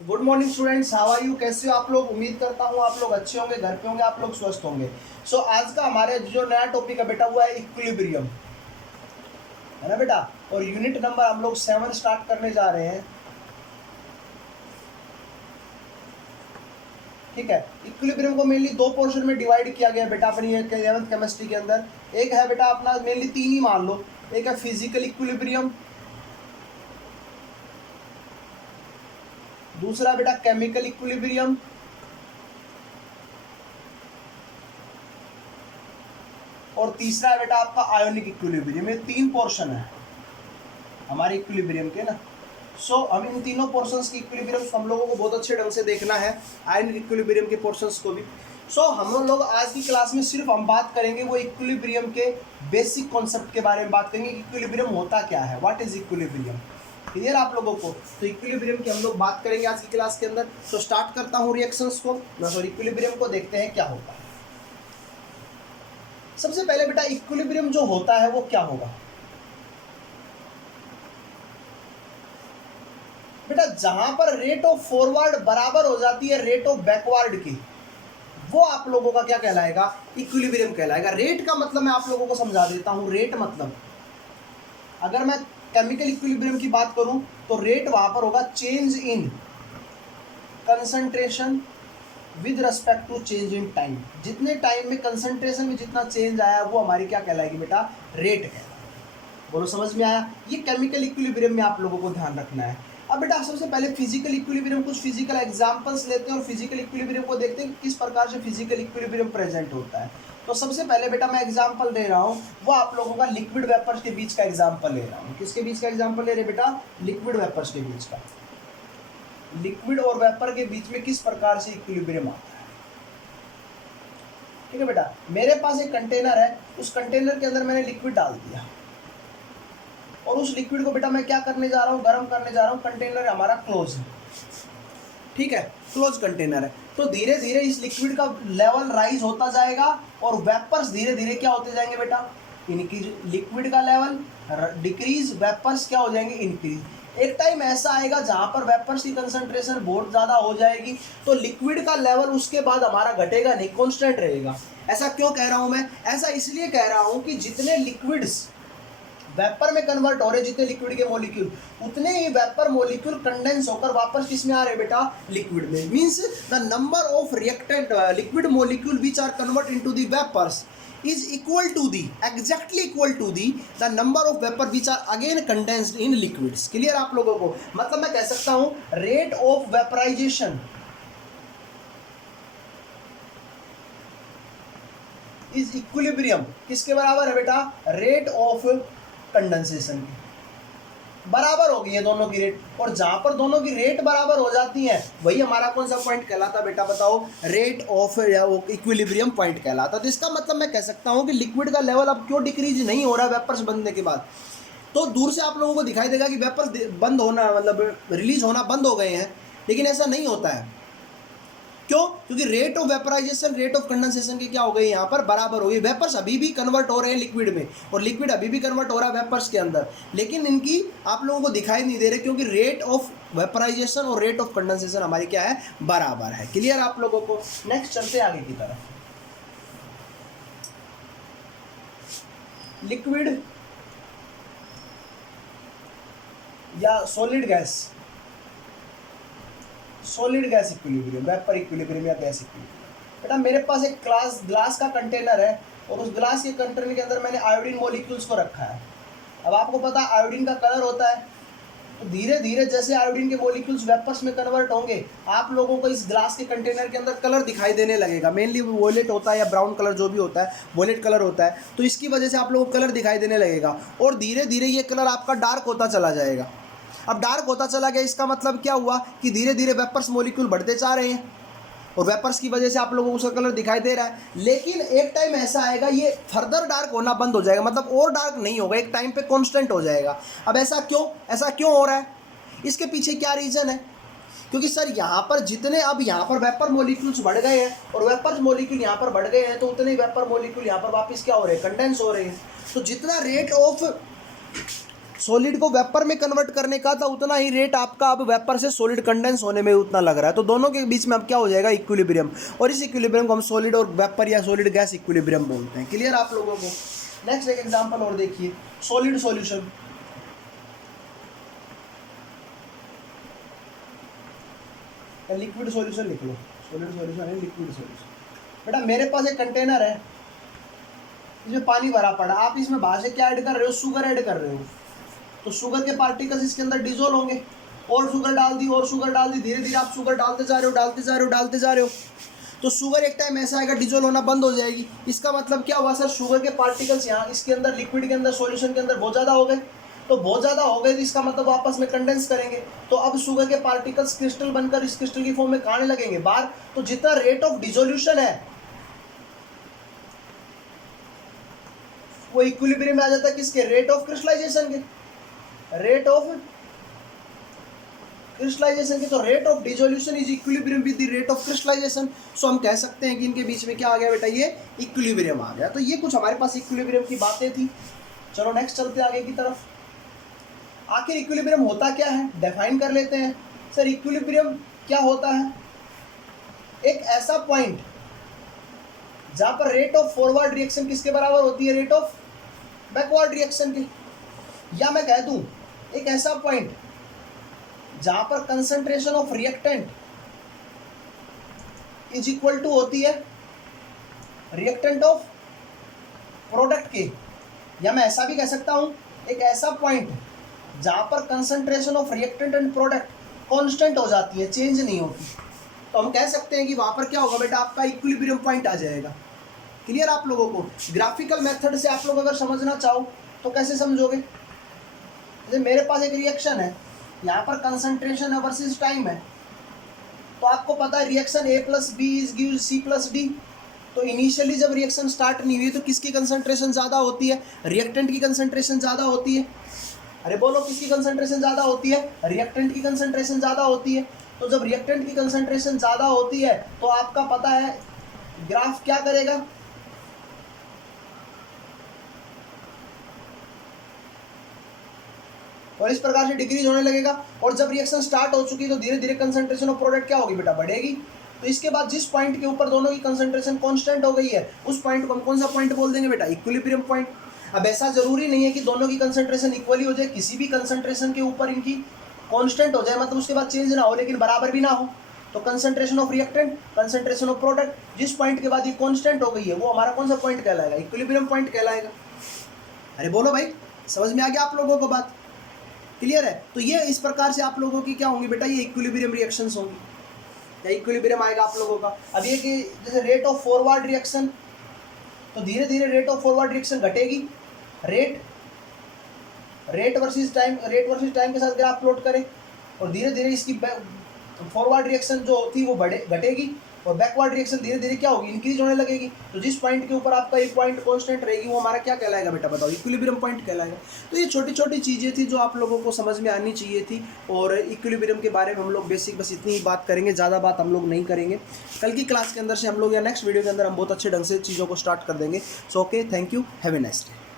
Good morning students, how are you? कैसे हो आप लोग? उम्मीद करता हूँ आप लोग अच्छे होंगे, घर पे होंगे, आप लोग स्वस्थ होंगे। सो आज का हमारे जो नया टॉपिक है बेटा हुआ है इक्विलिब्रियम, है ना बेटा। और यूनिट नंबर हम लोग 7 स्टार्ट करने जा रहे हैं। ठीक है, इक्विलिब्रियम को मेनली दो पोर्शन में डिवाइड किया गया है बेटा अपनी 11th केमिस्ट्री के अंदर। एक है बेटा अपना मेनली तीन ही मान लो, एक है फिजिकल इक्विलिब्रियम, दूसरा बेटा केमिकल इक्विलिब्रियम, और तीसरा है बेटा आपका आयोनिक इक्विलिब्रियम। ये तीन पोर्शन है हमारे इक्विलिब्रियम के ना। हम इन तीनों पोर्शंस की इक्विलिब्रियम हम लोगों को बहुत अच्छे ढंग से देखना है, आयनिक इक्विलिब्रियम के पोर्शंस को भी। हम लोग आज की क्लास में सिर्फ हम बात करेंगे वो इक्विलिब्रियम के बेसिक कॉन्सेप्ट के बारे में बात करेंगे। इक्विलिब्रियम होता क्या है, व्हाट इज इक्विलिब्रियम, क्लियर आप लोगों को? तो इक्विलिब्रियम की हम लोग बात करेंगे आज की क्लास के अंदर। स्टार्ट करता हूँ रिएक्शंस को, इक्विलिब्रियम को देखते हैं क्या होता है। सबसे पहले बेटा इक्विलिब्रियम जो होता है वो क्या होगा बेटा? जहां पर रेट ऑफ फॉरवर्ड बराबर हो जाती है रेट ऑफ बैकवर्ड की, वो आप लोगों का क्या कहलाएगा? इक्विलिब्रियम कहलाएगा। रेट का मतलब मैं आप लोगों को समझा देता हूं। रेट मतलब अगर मैं केमिकल इक्विलिब्रियम की बात करूं तो रेट वहां पर होगा change in concentration with respect to change in time. जितने टाइम में कंसंट्रेशन में जितना चेंज आया वो हमारी क्या कहलाएगी बेटा? रेट कहलाएगी। बोलो समझ में आया? ये केमिकल इक्विलिब्रियम में आप लोगों को ध्यान रखना है। अब बेटा सबसे पहले फिजिकल इक्विलिब्रियम, कुछ फिजिकल एग्जांपल्स लेते हैं और फिजिकल इक्विलिब्रियम को देखते हैं कि किस प्रकार से फिजिकल इक्विलिब्रियम प्रेजेंट होता है। तो सबसे पहले बेटा मैं एग्जांपल दे रहा हूँ वो आप लोगों का लिक्विड वेपर्स के बीच का एग्जांपल ले रहा हूँ। किसके बीच का एग्जांपल ले रहे बेटा? लिक्विड वेपर्स के बीच का। लिक्विड और वेपर के बीच में किस प्रकार से इक्विलिब्रियम आता है। ठीक है बेटा, मेरे पास एक कंटेनर है, उस कंटेनर के अंदर मैंने लिक्विड डाल दिया और उस लिक्विड को बेटा मैं क्या करने जा रहा हूँ? गर्म करने जा रहा हूँ। कंटेनर हमारा क्लोज है, ठीक है, क्लोज कंटेनर है। तो धीरे धीरे इस लिक्विड का लेवल राइज होता जाएगा और वेपर्स धीरे धीरे क्या होते जाएंगे बेटा? इंक्रीज। लिक्विड का लेवल डिक्रीज, वेपर्स क्या हो जाएंगे? इंक्रीज। एक टाइम ऐसा आएगा जहां पर वेपर्स की कंसंट्रेशन बहुत ज्यादा हो जाएगी तो लिक्विड का लेवल उसके बाद हमारा घटेगा नहीं, कांस्टेंट रहेगा। ऐसा क्यों कह रहा हूं मैं? ऐसा इसलिए कह रहा हूं कि जितने लिक्विड्स वेपर में कन्वर्ट हो रहे, जितने लिक्विड के मॉलिक्यूल, उतने ही वेपर मॉलिक्यूल कंडेंस होकर वापस किसमें आ रहे बेटा? लिक्विड में। Means the number of reactant liquid molecule which are convert into the vapours is equal to the exactly equal to the number of vapor which are again condensed in liquids। Clear आप लोगों को? मतलब मैं कह सकता हूं rate of vaporization is equilibrium किसके बराबर है बेटा? रेट ऑफ कंडेंसेशन के बराबर होगी ये दोनों की रेट। और जहां पर दोनों की रेट बराबर हो जाती है वही हमारा कौन सा पॉइंट कहलाता बेटा? बताओ। रेट ऑफ इक्विलिब्रियम पॉइंट कहलाता। तो इसका मतलब मैं कह सकता हूं कि लिक्विड का लेवल अब क्यों डिक्रीज नहीं हो रहा वेपर्स बनने के बाद? तो दूर से आप लोगों को दिखाई देगा कि वेपर्स बंद होना मतलब रिलीज होना बंद हो गए हैं, लेकिन ऐसा नहीं होता है। क्यों? क्योंकि rate of vaporization rate of condensation की क्या हो गई? यहाँ पर बराबर हो गई। वेपर्स अभी भी कन्वर्ट हो रहे हैं लिक्विड में और लिक्विड अभी भी कन्वर्ट हो रहा है वेपर्स के अंदर, लेकिन इनकी आप लोगों को दिखाई नहीं दे रहे क्योंकि रेट ऑफ वेपराइजेशन और रेट ऑफ कंडेंसेशन हमारी क्या है? बराबर है। क्लियर आप लोगों को? नेक्स्ट चलते आगे की तरफ। लिक्विड या solid gas, solid gas equilibrium, vapour equilibrium या गैस इक्विलिब्रियम। बेटा मेरे पास एक ग्लास का कंटेनर है और उस ग्लास के कंटेनर के अंदर मैंने आयोडीन मॉलिक्यूल्स को रखा है। अब आपको पता है आयोडीन का कलर होता है, तो धीरे धीरे जैसे आयोडीन के मॉलिक्यूल्स वेपर्स में कन्वर्ट होंगे आप लोगों को इस ग्लास के कंटेनर के अंदर कलर दिखाई देने लगेगा। मेनली वोलेट होता है या ब्राउन कलर जो भी होता है, वोलेट कलर होता है। तो इसकी वजह से आप लोगों को कलर दिखाई देने लगेगा और धीरे धीरे ये कलर आपका डार्क होता चला जाएगा। अब डार्क होता चला गया, इसका मतलब क्या हुआ कि धीरे धीरे वेपर्स मॉलिक्यूल बढ़ते जा रहे हैं और वेपर्स की वजह से आप लोगों को उसका कलर दिखाई दे रहा है। लेकिन एक टाइम ऐसा आएगा ये फर्दर डार्क होना बंद हो जाएगा, मतलब और डार्क नहीं होगा, एक टाइम पे कांस्टेंट हो जाएगा। अब ऐसा क्यों हो रहा है? इसके पीछे क्या रीज़न है? क्योंकि सर यहाँ पर जितने अब यहाँ पर वेपर मॉलिक्यूल्स बढ़ गए हैं और वेपर मॉलिक्यूल यहाँ पर बढ़ गए हैं तो उतने वेपर मॉलिक्यूल यहाँ पर वापस क्या हो रहे हैं? कंडेंस हो रहे हैं। तो जितना रेट ऑफ सॉलिड को वेपर में कन्वर्ट करने का था, उतना ही रेट आपका अब वेपर से सॉलिड कंडेंस होने में उतना लग रहा है। तो दोनों के बीच में अब क्या हो जाएगा, इक्विलिब्रियम। और इस इक्विलिब्रियम को हम सॉलिड और वेपर या सॉलिड गैस इक्विलिब्रियम बोलते हैं। क्लियर आप लोगों को। नेक्स्ट एक एग्जांपल और देखिए, सॉलिड सॉल्यूशन। लिक्विड सॉल्यूशन लिख लो, सॉलिड सॉल्यूशन है लिक्विड सॉल्यूशन। बेटा मेरे पास एक कंटेनर है, इसमें पानी भरा पड़ा, आप इसमें बाहर से क्या ऐड कर रहे हो, शुगर ऐड कर रहे हो। तो शुगर के पार्टिकल्स इसके अंदर डिजोल्व होंगे, और शुगर डाल दी और शुगर डाल दी, धीरे धीरे आप शुगर डालते जा रहे हो डालते जा रहे हो डालते जा रहे हो, तो शुगर एक टाइम ऐसा आएगा डिजोल्व होना बंद हो जाएगी। इसका मतलब क्या हुआ सर, शुगर के पार्टिकल्स यहाँ इसके अंदर लिक्विड के अंदर सॉल्यूशन के अंदर बहुत ज़्यादा हो गए। तो बहुत ज़्यादा हो गए तो इसका मतलब आपस में कंडेंस करेंगे, तो अब शुगर के पार्टिकल्स क्रिस्टल बनकर इस क्रिस्टल की फॉर्म में आने लगेंगे बाहर। तो जितना रेट ऑफ डिसोल्यूशन है वो इक्विलिब्रियम में आ जाता है किसके, रेट ऑफ क्रिस्टलाइजेशन के, रेट ऑफ क्रिस्टलाइजेशन के। तो rate of dissolution is equilibrium with the rate of crystallisation. So हम कह सकते हैं कि इनके बीच में क्या आ गया बेटा, ये इक्विलिब्रियम आ गया। तो ये कुछ हमारे पास इक्विलिब्रियम की बातें थी। चलो नेक्स्ट चलते आगे की तरफ। आखिर इक्विलिब्रियम होता क्या है, डिफाइन कर लेते हैं। सर इक्विलिब्रियम क्या होता है, एक ऐसा पॉइंट जहां पर रेट ऑफ फॉरवर्ड रिएक्शन किसके बराबर होती है, रेट ऑफ बैकवर्ड रिएक्शन के। या मैं कह दूं एक ऐसा पॉइंट जहां पर concentration of reactant is equal to होती है रिएक्टेंट ऑफ प्रोडक्ट के। या मैं ऐसा भी कह सकता हूं एक ऐसा पॉइंट जहां पर concentration of reactant and product constant हो जाती है, चेंज नहीं होती। तो हम कह सकते हैं कि वहां पर क्या होगा बेटा, आपका इक्विलिब्रियम पॉइंट आ जाएगा। क्लियर आप लोगों को। ग्राफिकल मेथड से आप लोग अगर समझना चाहो तो कैसे समझोगे, जैसे मेरे पास एक रिएक्शन है, यहाँ पर कंसंट्रेशन है वर्सेस टाइम है। तो आपको पता है reaction A + B is give C + D। तो इनिशियली जब रिएक्शन स्टार्ट नहीं हुई तो किसकी कंसंट्रेशन ज़्यादा होती है, रिएक्टेंट की कंसंट्रेशन ज़्यादा होती है। अरे बोलो किसकी कंसंट्रेशन ज़्यादा होती है, रिएक्टेंट की कंसंट्रेशन ज़्यादा होती है। तो जब रिएक्टेंट की कंसंट्रेशन ज़्यादा होती है तो आपका पता है ग्राफ क्या करेगा, और इस प्रकार से डिक्रीज होने लगेगा। और जब रिएक्शन स्टार्ट हो चुकी तो धीरे धीरे कंसंट्रेशन ऑफ प्रोडक्ट क्या होगी बेटा, बढ़ेगी। तो इसके बाद जिस पॉइंट के ऊपर दोनों की कंसंट्रेशन कांस्टेंट हो गई है उस पॉइंट को हम कौन सा पॉइंट बोल देंगे बेटा, इक्विलिब्रियम पॉइंट। अब ऐसा जरूरी नहीं है कि दोनों की कंसंट्रेशन इक्वली हो जाए, किसी भी कंसंट्रेशन के ऊपर इनकी कांस्टेंट हो जाए, मतलब उसके बाद चेंज ना हो लेकिन बराबर भी ना हो। तो concentration of reactant, concentration of product, जिस पॉइंट के बाद ये कांस्टेंट हो गई है वो हमारा कौन सा पॉइंट कहलाएगा, इक्विलिब्रियम पॉइंट कहलाएगा। अरे बोलो भाई, समझ में आ गया आप लोगों को बात, क्लियर है। तो ये इस प्रकार से आप लोगों की क्या होंगी बेटा, ये इक्विलिब्रियम रिएक्शंस होंगी, या इक्विलिब्रियम आएगा आप लोगों का। अब ये कि जैसे रेट ऑफ फॉरवर्ड रिएक्शन, तो धीरे धीरे रेट ऑफ फॉरवर्ड रिएक्शन घटेगी, रेट वर्सेस टाइम के साथ ग्राफ प्लॉट करें, और धीरे धीरे इसकी फॉरवर्ड रिएक्शन जो थी वो घटेगी, और बैकवर्ड रिएक्शन धीरे धीरे क्या होगी, इंक्रीज होने लगेगी। तो जिस पॉइंट के ऊपर आपका एक पॉइंट कांस्टेंट रहेगी वो हमारा क्या कहलाएगा बेटा, बताओ, इक्विलिब्रियम पॉइंट कहलाएगा। तो ये छोटी छोटी चीज़ें थी जो आप लोगों को समझ में आनी चाहिए थी, और इक्विलिब्रियम के बारे में हम लोग बेसिक बस इतनी ही बात करेंगे, ज़्यादा बात हम लोग नहीं करेंगे। कल की क्लास के अंदर से हम लोग या नेक्स्ट वीडियो के अंदर हम बहुत अच्छे ढंग से चीज़ों को स्टार्ट कर देंगे। So okay, thank you, have a nice day.